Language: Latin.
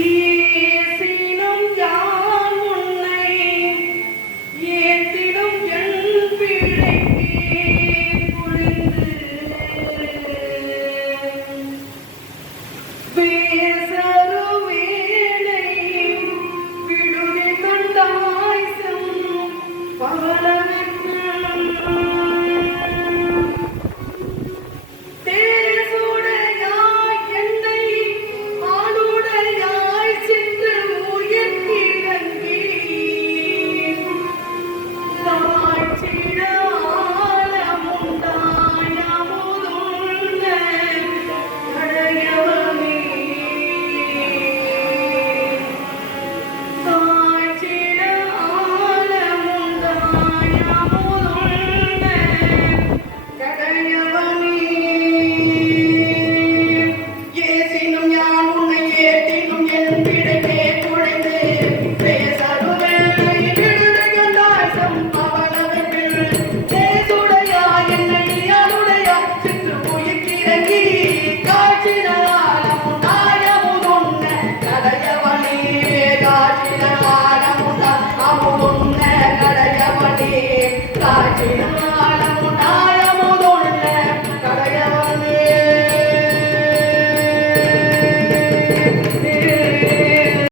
i sinum ya munnai yetidum en pidikkuḷiṉṉ